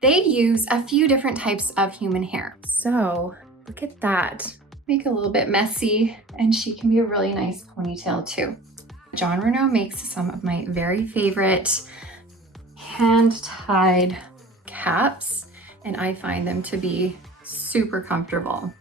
They use a few different types of human hair. So look at that. Make it a little bit messy, and she can be a really nice ponytail too. Jon Renau makes some of my very favorite hand-tied caps, and I find them to be super comfortable.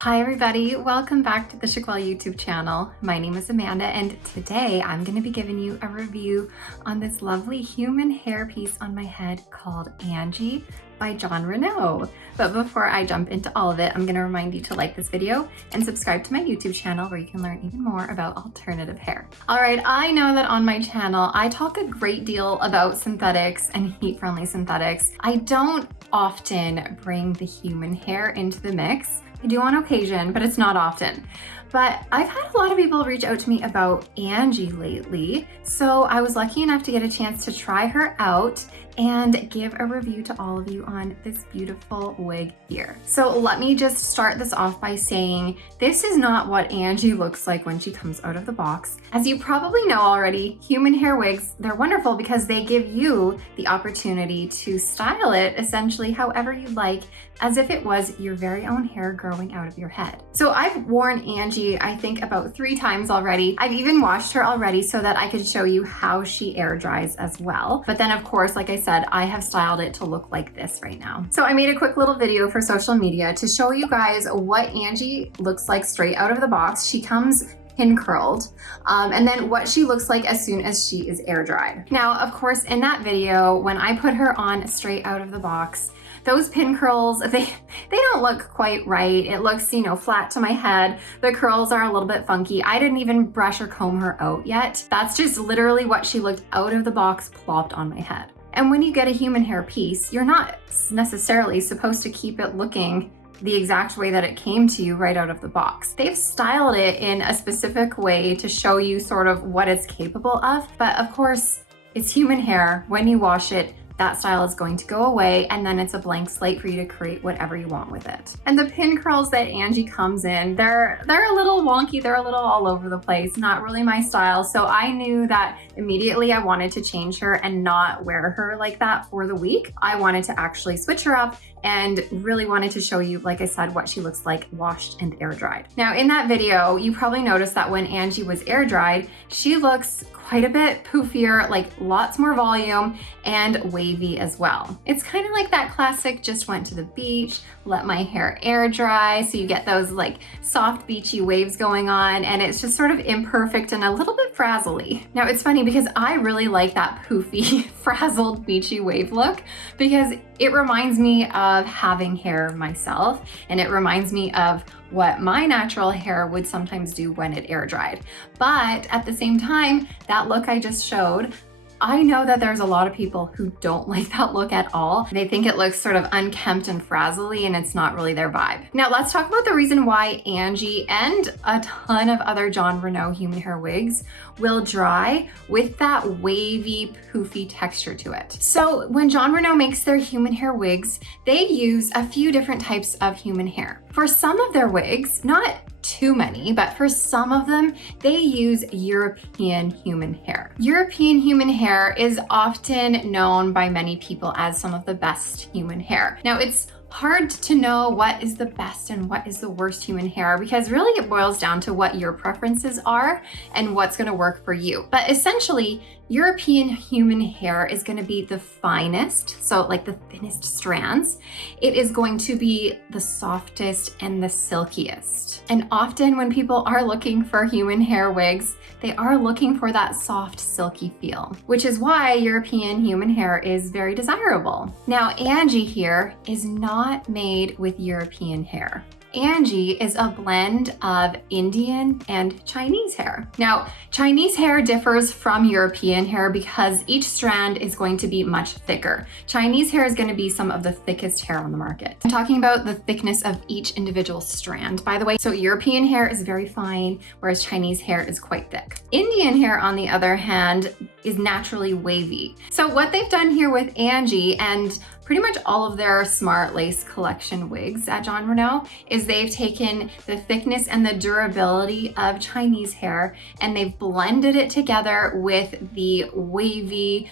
Hi everybody, welcome back to the Chiquel YouTube channel. My name is Amanda, and today I'm going to be giving you a review on this lovely human hair piece on my head called Angie by Jon Renau. But before I jump into all of it, I'm going to remind you to like this video and subscribe to my YouTube channel where you can learn even more about alternative hair. Alright, I know that on my channel I talk a great deal about synthetics and heat-friendly synthetics. I don't often bring the human hair into the mix. I do on occasion, but it's not often. But I've had a lot of people reach out to me about Angie lately, so I was lucky enough to get a chance to try her out and give a review to all of you on this beautiful wig here. So let me just start this off by saying this is not what Angie looks like when she comes out of the box. As you probably know already, human hair wigs, they're wonderful because they give you the opportunity to style it essentially however you like, as if it was your very own hair growing out of your head. So I've worn Angie, I think about 3 times already. I've even washed her already so that I could show you how she air dries as well. But then of course, like I said, I have styled it to look like this right now. So I made a quick little video for social media to show you guys what Angie looks like straight out of the box. She comes pin curled, and then what she looks like as soon as she is air dried. Now, of course, in that video, when I put her on straight out of the box, those pin curls, they don't look quite right. It looks, you know, flat to my head. The curls are a little bit funky. I didn't even brush or comb her out yet. That's just literally what she looked out of the box plopped on my head. And when you get a human hair piece, you're not necessarily supposed to keep it looking the exact way that it came to you right out of the box. They've styled it in a specific way to show you sort of what it's capable of. But of course, it's human hair. When you wash it, that style is going to go away, and then it's a blank slate for you to create whatever you want with it. And the pin curls that Angie comes in, they're a little wonky, they're a little all over the place, not really my style. So I knew that immediately I wanted to change her and not wear her like that for the week. I wanted to actually switch her up and really wanted to show you, like I said, what she looks like washed and air dried. Now in that video, you probably noticed that when Angie was air dried, she looks quite a bit poofier, like lots more volume and wavy as well. It's kind of like that classic just went to the beach, let my hair air dry, so you get those like soft beachy waves going on, and it's just sort of imperfect and a little bit frazzly. Now it's funny because I really like that poofy, frazzled, beachy wave look because it reminds me of having hair myself, and it reminds me of what my natural hair would sometimes do when it air dried. But at the same time, that look I just showed, I know that there's a lot of people who don't like that look at all. They think it looks sort of unkempt and frazzly, and it's not really their vibe. Now let's talk about the reason why Angie and a ton of other Jon Renau human hair wigs will dry with that wavy, poofy texture to it. So when Jon Renau makes their human hair wigs, they use a few different types of human hair. For some of their wigs, not too many, but for some of them, they use European human hair. European human hair is often known by many people as some of the best human hair. Now, it's hard to know what is the best and what is the worst human hair because really it boils down to what your preferences are and what's going to work for you. But essentially, European human hair is going to be the finest, so like the thinnest strands. It is going to be the softest and the silkiest. And often when people are looking for human hair wigs, they are looking for that soft, silky feel, which is why European human hair is very desirable. Now, Angie here is not made with European hair. Angie is a blend of Indian and Chinese hair. Now, Chinese hair differs from European hair because each strand is going to be much thicker. Chinese hair is going to be some of the thickest hair on the market. I'm talking about the thickness of each individual strand, by the way. So European hair is very fine, whereas Chinese hair is quite thick. Indian hair, on the other hand, is naturally wavy. So what they've done here with Angie and pretty much all of their smart lace collection wigs at Jon Renau is they've taken the thickness and the durability of Chinese hair and they've blended it together with the wavy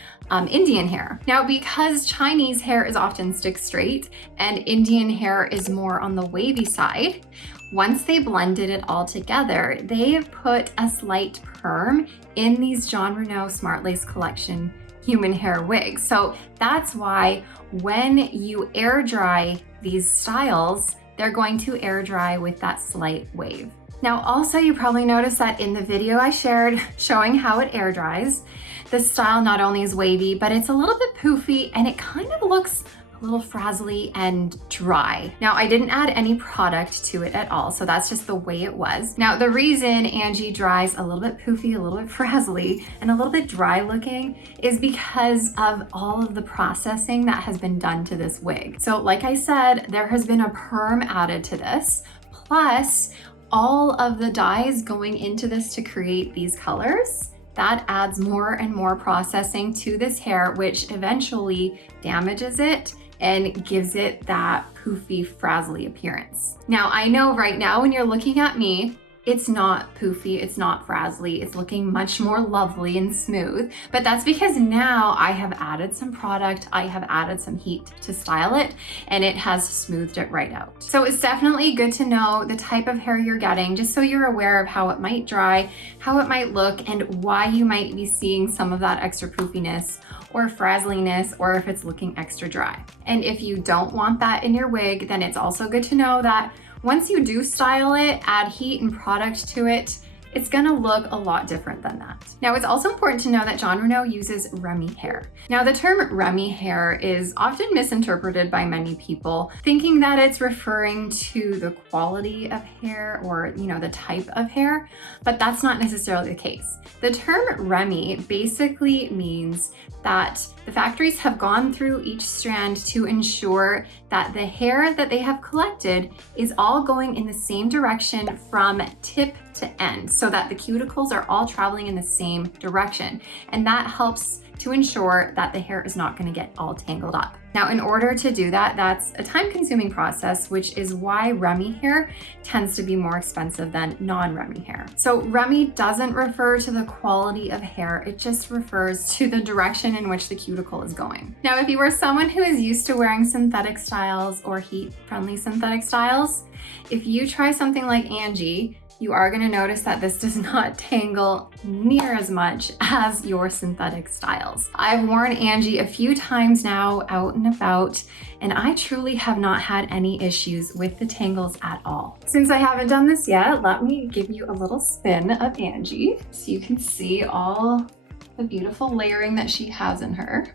Indian hair. Now, because Chinese hair is often stick straight and Indian hair is more on the wavy side, once they blended it all together, they have put a slight perm in these Jon Renau Smart Lace Collection human hair wigs. So that's why when you air dry these styles, they're going to air dry with that slight wave. Now, also you probably noticed that in the video I shared showing how it air dries, the style not only is wavy, but it's a little bit poofy and it kind of looks a little frazzly and dry. Now, I didn't add any product to it at all, so that's just the way it was. Now, the reason Angie dries a little bit poofy, a little bit frazzly, and a little bit dry looking is because of all of the processing that has been done to this wig. So like I said, there has been a perm added to this, plus all of the dyes going into this to create these colors. That adds more and more processing to this hair, which eventually damages it and gives it that poofy, frazzly appearance. Now, I know right now when you're looking at me, it's not poofy, it's not frazzly, it's looking much more lovely and smooth, but that's because now I have added some product, I have added some heat to style it, and it has smoothed it right out. So it's definitely good to know the type of hair you're getting, just so you're aware of how it might dry, how it might look, and why you might be seeing some of that extra poofiness or frazzliness, or if it's looking extra dry. And if you don't want that in your wig, then it's also good to know that once you do style it, add heat and product to it, it's gonna look a lot different than that. Now, it's also important to know that Jon Renau uses Remy hair. Now, the term Remy hair is often misinterpreted by many people, thinking that it's referring to the quality of hair or, the type of hair, but that's not necessarily the case. The term Remy basically means that the factories have gone through each strand to ensure that the hair that they have collected is all going in the same direction from tip to end, so that the cuticles are all traveling in the same direction. And that helps to ensure that the hair is not going to get all tangled up. Now, in order to do that, that's a time-consuming process, which is why Remy hair tends to be more expensive than non-Remy hair. So Remy doesn't refer to the quality of hair, it just refers to the direction in which the cuticle is going. Now, if you are someone who is used to wearing synthetic styles or heat-friendly synthetic styles, if you try something like Angie, you are going to notice that this does not tangle near as much as your synthetic styles. I've worn Angie a few times now out and about, and I truly have not had any issues with the tangles at all. Since I haven't done this yet, let me give you a little spin of Angie so you can see all the beautiful layering that she has in her.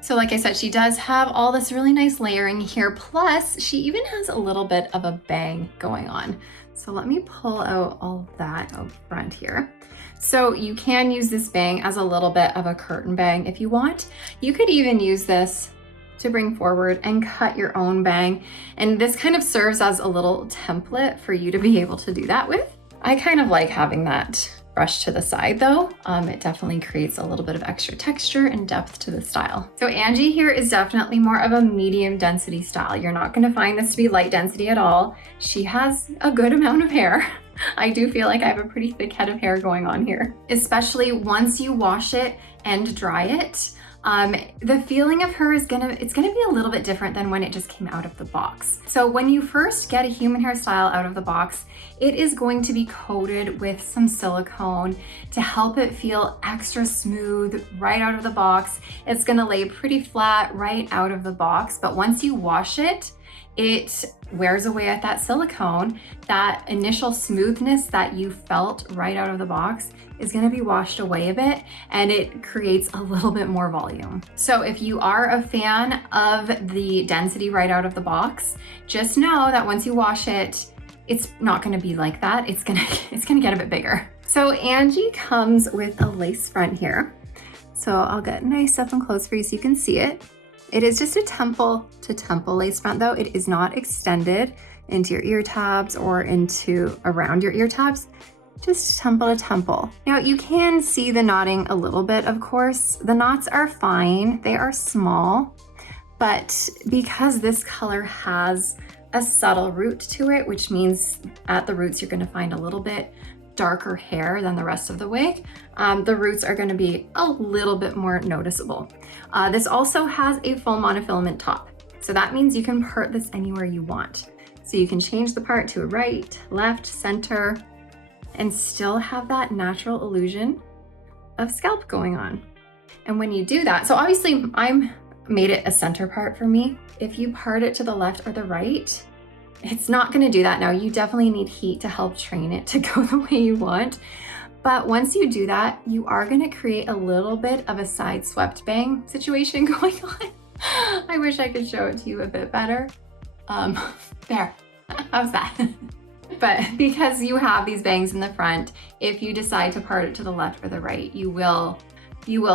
So like I said, she does have all this really nice layering here, plus she even has a little bit of a bang going on. So let me pull out all of that out front here. So you can use this bang as a little bit of a curtain bang if you want. You could even use this to bring forward and cut your own bang. And this kind of serves as a little template for you to be able to do that with. I kind of like having that brush to the side though. It definitely creates a little bit of extra texture and depth to the style. So Angie here is definitely more of a medium density style. You're not gonna find this to be light density at all. She has a good amount of hair. I do feel like I have a pretty thick head of hair going on here, especially once you wash it and dry it. The feeling of her is gonna be a little bit different than when it just came out of the box. So when you first get a human hairstyle out of the box, it is going to be coated with some silicone to help it feel extra smooth right out of the box. It's gonna lay pretty flat right out of the box, but once you wash it, it wears away at that silicone. That initial smoothness that you felt right out of the box is going to be washed away a bit, and it creates a little bit more volume. So if you are a fan of the density right out of the box, just know that once you wash it, it's not going to be like that. It's going to get a bit bigger. So Angie comes with a lace front here. So I'll get nice up and close for you so you can see it. It is just a temple to temple lace front though. It is not extended. into your ear tabs or into around your ear tabs, just temple to temple. Now you can see the knotting a little bit, of course. The knots are fine, they are small, but because this color has a subtle root to it, which means at the roots you're gonna find a little bit darker hair than the rest of the wig, the roots are gonna be a little bit more noticeable. This also has a full monofilament top. So that means you can part this anywhere you want. So you can change the part to a right, left, center, and still have that natural illusion of scalp going on. And when you do that, so obviously I'm made it a center part for me. If you part it to the left or the right, it's not gonna do that. Now you definitely need heat to help train it to go the way you want. But once you do that, you are gonna create a little bit of a side swept bang situation going on. I wish I could show it to you a bit better. There, how's that? But because you have these bangs in the front, if you decide to part it to the left or the right, you will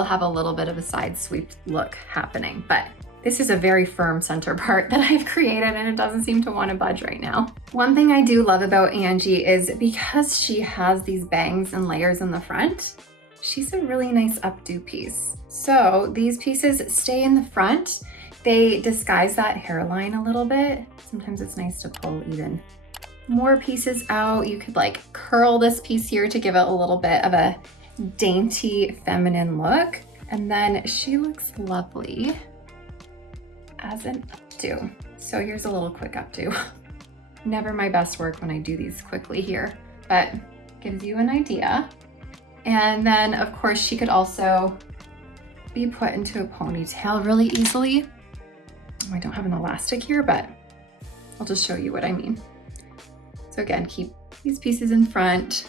have a little bit of a side sweep look happening. But this is a very firm center part that I've created and it doesn't seem to want to budge right now. One thing I do love about Angie is because she has these bangs and layers in the front, she's a really nice updo piece. So these pieces stay in the front. They disguise that hairline a little bit. Sometimes it's nice to pull even more pieces out. You could like curl this piece here to give it a little bit of a dainty feminine look. And then she looks lovely as an updo. So here's a little quick updo. Never my best work when I do these quickly here, but gives you an idea. And then of course she could also be put into a ponytail really easily. Oh, I don't have an elastic here, but I'll just show you what I mean. So again, keep these pieces in front,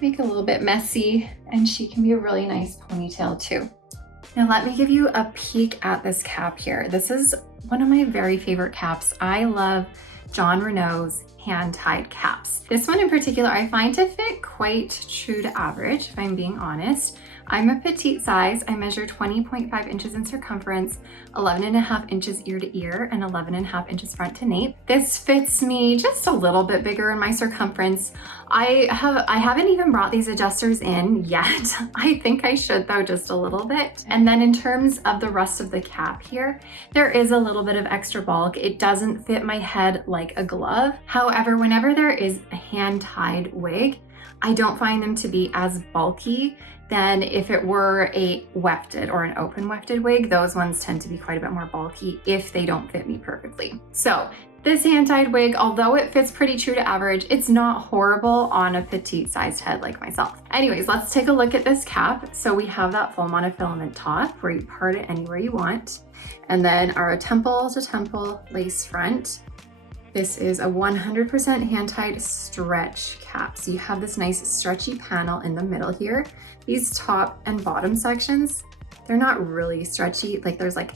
make it a little bit messy, and she can be a really nice ponytail too. Now let me give you a peek at this cap here. This is one of my very favorite caps. I love Jon Renau's hand-tied caps. This one in particular, I find to fit quite true to average, if I'm being honest. I'm a petite size. I measure 20.5 inches in circumference, 11.5 inches ear to ear, and 11.5 inches front to nape. This fits me just a little bit bigger in my circumference. I haven't even brought these adjusters in yet. I think I should though, just a little bit. And then in terms of the rest of the cap here, there is a little bit of extra bulk. It doesn't fit my head like a glove. However, whenever there is a hand-tied wig, I don't find them to be as bulky than if it were a wefted or an open wefted wig. Those ones tend to be quite a bit more bulky if they don't fit me perfectly. So this hand-tied wig, although it fits pretty true to average, it's not horrible on a petite sized head like myself. Anyways, let's take a look at this cap. So we have that full monofilament top where you part it anywhere you want. And then our temple to temple lace front. This is a 100% hand-tied stretch cap. So you have this nice stretchy panel in the middle here. These top and bottom sections, they're not really stretchy. Like there's like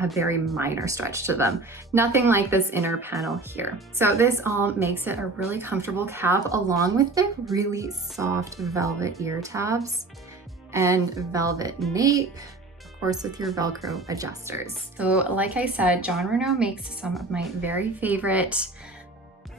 a very minor stretch to them. Nothing like this inner panel here. So this all makes it a really comfortable cap along with the really soft velvet ear tabs and velvet nape, of course with your Velcro adjusters. So like I said, Jon Renau makes some of my very favorite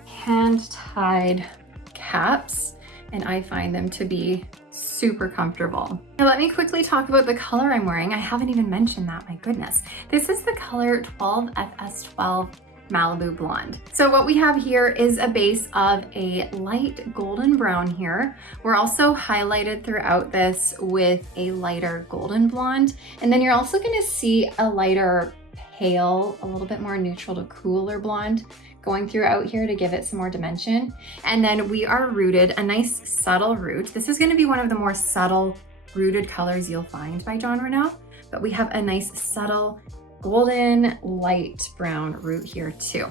hand-tied caps and I find them to be super comfortable. Now let me quickly talk about the color I'm wearing. I haven't even mentioned that, my goodness. This is the color 12FS12 Malibu Blonde. So what we have here is a base of a light golden brown here. We're also highlighted throughout this with a lighter golden blonde. And then you're also gonna see a lighter pale, a little bit more neutral to cooler blonde going throughout here to give it some more dimension. And then we are rooted, a nice subtle root. This is gonna be one of the more subtle rooted colors you'll find by Jon Renau, but we have a nice subtle golden light brown root here too.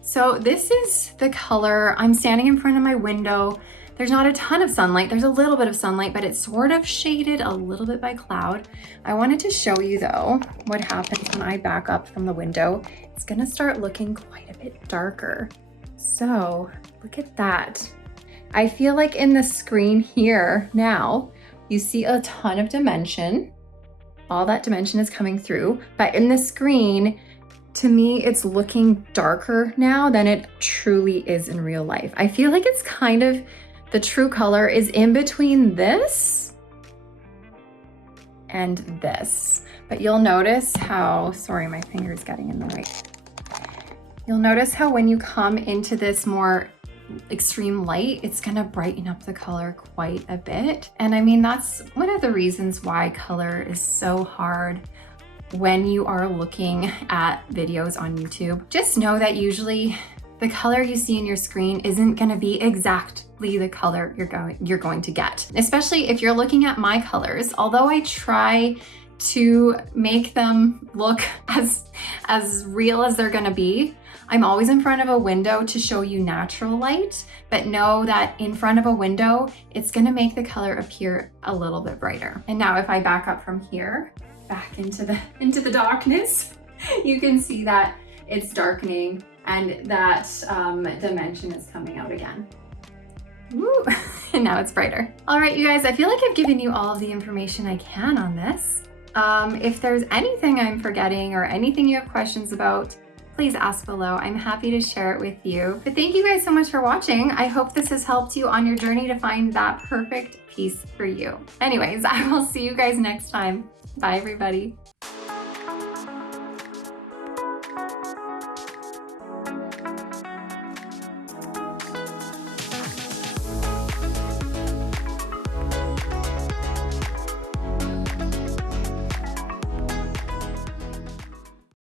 So this is the color. I'm standing in front of my window. There's not a ton of sunlight. There's a little bit of sunlight, but it's sort of shaded a little bit by cloud. I wanted to show you though, what happens when I back up from the window. It's gonna start looking quite a bit darker. So look at that. I feel like in the screen here now, you see a ton of dimension. All that dimension is coming through, but in the screen, to me, it's looking darker now than it truly is in real life. I feel like it's kind of, the true color is in between this and this. But you'll notice how, sorry, my finger is getting in the way. You'll notice how when you come into this more extreme light, it's gonna brighten up the color quite a bit. And I mean, that's one of the reasons why color is so hard when you are looking at videos on YouTube. Just know that usually the color you see in your screen isn't gonna be exactly the color you're going to get. Especially if you're looking at my colors, although I try to make them look as real as they're gonna be, I'm always in front of a window to show you natural light, but know that in front of a window, it's gonna make the color appear a little bit brighter. And now if I back up from here, back into the darkness, you can see that it's darkening and that dimension is coming out again. Woo. And now it's brighter. All right, you guys, I feel like I've given you all of the information I can on this. If there's anything I'm forgetting or anything you have questions about, please ask below. I'm happy to share it with you. But thank you guys so much for watching. I hope this has helped you on your journey to find that perfect piece for you. Anyways, I will see you guys next time. Bye, everybody.